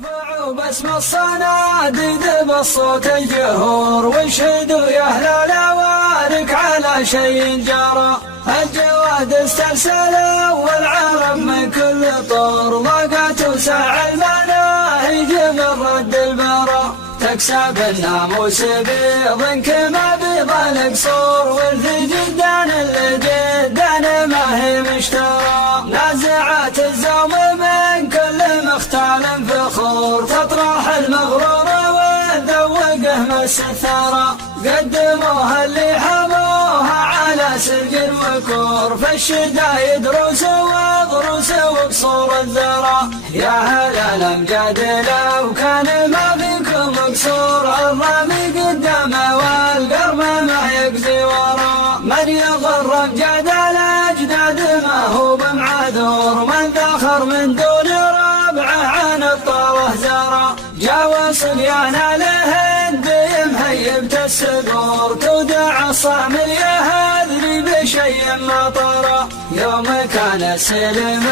ارفعوا باسم الصناديد بالصوت الجهور واشهدوا يا اهل الاوارق على شيء جرى. الجواد استرسلوا والعرب من كل طور ضاقت وسع المناهج من رد البرى. تكسب الناموس بيض كما بيض القصور والذي جدان اللي جدان ما هي مشترى. نازعات الزوم من كل مختال فخور تطرح المغرور وذوقه مس الثرى. قدموها اللي حموها على سرج وكور فالشدايد روس وضروس وقصور الذرى. يا هل الامجاد لو كان ما فيكم مكسور الرامي قدامه والقرم ما يقضي ورا. من يغر امجاد الاجداد ما هو بمعذور من ذخر من دون ربعه عن الطاوه زرى. جاوى صبيان الهند مهيبة السقور تودع الصعم يهذري بشيء ما طرى. يوم كان السلم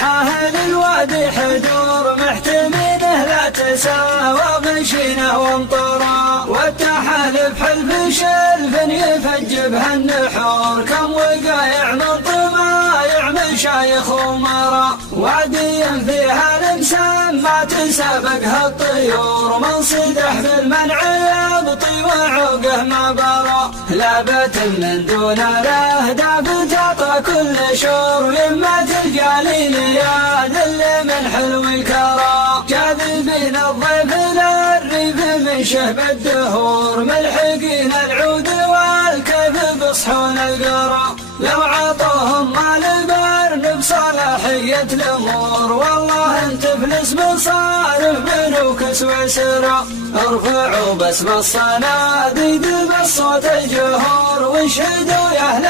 حاهل الوادي حدور محتمينه لا تساوى غشينه وامطرى. والتحالف حلف شلف يفج به النحور كم وقايع من طمايع مشايخ ومرى. وادي فيها الامسام ما تسابقها الطيور من صدح بالمنع يبطي وعوقه ما برى. لابت من دون الاهداف تعطى كل شور يمة الجليل يا ذل من حلو الكرى. جاذبين الضيف للريف من شهب الدهور ملحقين العود والكيف بصحون القرى. لو عطوهم مال برن بصلاحية الامور والله انت فلس بصارف بنوك سويسرا. ارفعوا باسم الصناديد بالصوت الجهور واشهدوا يا اهل